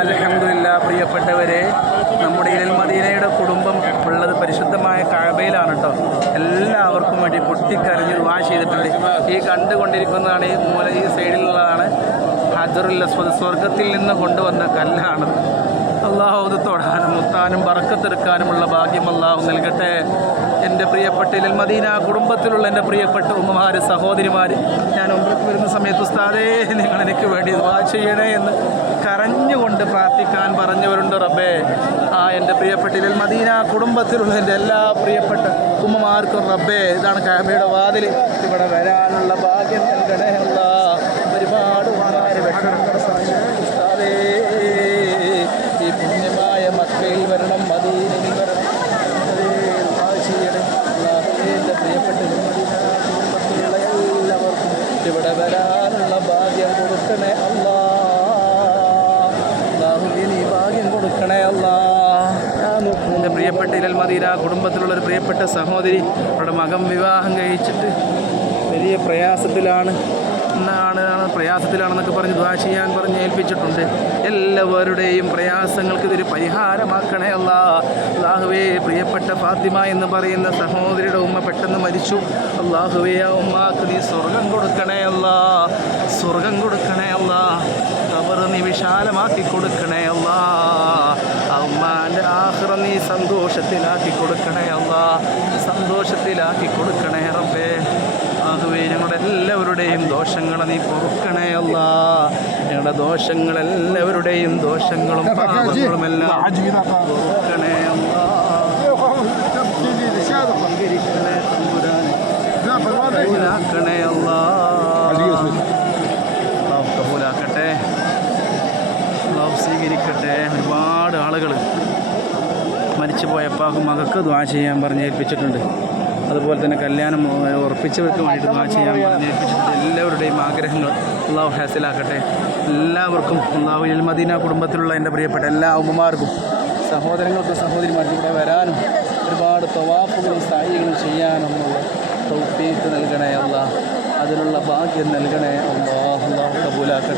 അൽഹംദുലില്ലാ പ്രിയപ്പെട്ടവരെ, നമ്മുടെ ഇൽ മദീനയുടെ കുടുംബം ഉള്ളത് പരിശുദ്ധമായ കഅബയിലാണ് കേട്ടോ. എല്ലാവർക്കും വേണ്ടി പൊട്ടിക്കരഞ്ഞ് ദുആ ചെയ്തിട്ടുണ്ട്. ഈ കണ്ടുകൊണ്ടിരിക്കുന്നതാണ് ഈ സൈഡിലുള്ളതാണ് ഹജറുൽ അസ്വദ്. സ്വർഗത്തിൽ നിന്ന് കൊണ്ടുവന്ന കല്ലാണ്. അള്ളാഹു അത് തൊടാനും മുത്താനും ബറക്കത്തെടുക്കാനുമുള്ള ഭാഗ്യം അള്ളാഹു നൽകട്ടെ. എൻ്റെ പ്രിയപ്പെട്ട ഇൽ മദീന കുടുംബത്തിലുള്ള എൻ്റെ പ്രിയപ്പെട്ട ഉമ്മമാർ, സഹോദരിമാർ, ഞാൻ ഉംറയ്ക്ക് വരുന്ന സമയത്ത് ഉസ്താദേ നിങ്ങൾ എനിക്ക് വേണ്ടി ദുആ ചെയ്യണേ എന്ന് കരഞ്ഞുകൊണ്ട് പ്രാർത്ഥിക്കാൻ പറഞ്ഞവരുണ്ട് റബ്ബേ. എൻ്റെ പ്രിയപ്പെട്ട ഇൽ മദീന കുടുംബത്തിലുള്ള എൻ്റെ എല്ലാ പ്രിയപ്പെട്ട ഉമ്മമാർക്കും റബ്ബേ, ഇതാണ് കഅബയുടെ വാതിൽ, ഇവിടെ വരാനുള്ള ഭാഗ്യം നൽകണേ അല്ലാഹ്. ഒരുപാട് ഉസ്താദേ ഈ പുണ്യമായ മക്കയിൽ വരണം, മദീനയിൽ വരണം, എൻ്റെ പ്രിയപ്പെട്ട കുടുംബത്തിലുള്ള എല്ലാവർക്കും ഇവിടെ വരാനുള്ള ഭാഗ്യം കൊടുക്കണേ അല്ലാ. നീ ഭാഗ്യം കൊടുക്കണേ അല്ലാ. എൻ്റെ പ്രിയപ്പെട്ട ഇൽ മദീന കുടുംബത്തിലുള്ളൊരു പ്രിയപ്പെട്ട സഹോദരി, അവരുടെ മകൻ വിവാഹം കഴിച്ചിട്ട് വലിയ പ്രയാസത്തിലാണെന്നൊക്കെ പറഞ്ഞ് ദുആ ചെയ്യാൻ പറഞ്ഞ് ഏൽപ്പിച്ചിട്ടുണ്ട്. എല്ലാവരുടെയും പ്രയാസങ്ങൾക്ക് ഇതൊരു പരിഹാരമാക്കണേ അല്ലാ. അല്ലാഹുവേ, പ്രിയപ്പെട്ട ഫാത്തിമ എന്ന് പറയുന്ന സഹോദരിയുടെ ഉമ്മ പെട്ടെന്ന് മരിച്ചു. അല്ലാഹുവേ, ആ ഉമ്മാക്ക് നീ സ്വർഗം കൊടുക്കണേ അല്ലാ, സ്വർഗം കൊടുക്കണേ അല്ലാ. ഖബർ നീ വിശാലമാക്കി കൊടുക്കണേ അല്ലാ. ആ ഉമ്മാൻ്റെ ആഖിറ നീ സന്തോഷത്തിലാക്കി കൊടുക്കണേ അല്ലാ, സന്തോഷത്തിലാക്കി കൊടുക്കണേ റബ്ബേ. ആഹുവേ, ഞങ്ങളുടെ എല്ലാവരുടെയും ദോഷങ്ങൾ നീ പൊറുക്കണേ അല്ലാ. ഞങ്ങളുടെ ദോഷങ്ങളെല്ലാവരുടെയും ദോഷങ്ങളും പാപങ്ങളുമെല്ലാം പൊറുക്കണേ അല്ലാ. കബൂലാക്കണേ അല്ലാ, കബൂലാക്കട്ടെ, സ്വീകരിക്കട്ടെ. ഒരുപാട് ആളുകൾ മരിച്ചു പോയപ്പാക്കും മകൾക്ക് ദുആ ചെയ്യാൻ പറഞ്ഞ് ഏൽപ്പിച്ചിട്ടുണ്ട്. അതുപോലെ തന്നെ കല്യാണം ഉറപ്പിച്ചവർക്ക് വേണ്ടിയിട്ട് ദുആ ചെയ്യാൻ പറഞ്ഞ് ഏൽപ്പിച്ചിട്ടുണ്ട്. എല്ലാവരുടെയും ആഗ്രഹങ്ങൾ അല്ലാഹു ഹാസിലാക്കട്ടെ. എല്ലാവർക്കും അല്ലാഹു ഇൽ മദീന കുടുംബത്തിലുള്ള എൻ്റെ പ്രിയപ്പെട്ട എല്ലാ ഉമ്മമാർക്കും, സഹോദരങ്ങൾക്കും സഹോദരിമാർക്കും ഇവിടെ വരാനും ഒരുപാട് തവാഫുകളും സായികളും ചെയ്യാനുമുള്ള തൗഫീഖ് നൽകണേ അല്ലാഹ്. അതിനുള്ള ഭാഗ്യം നൽകണേ അല്ലാഹ്. അല്ലാഹു കബൂലാക്കട്ടെ.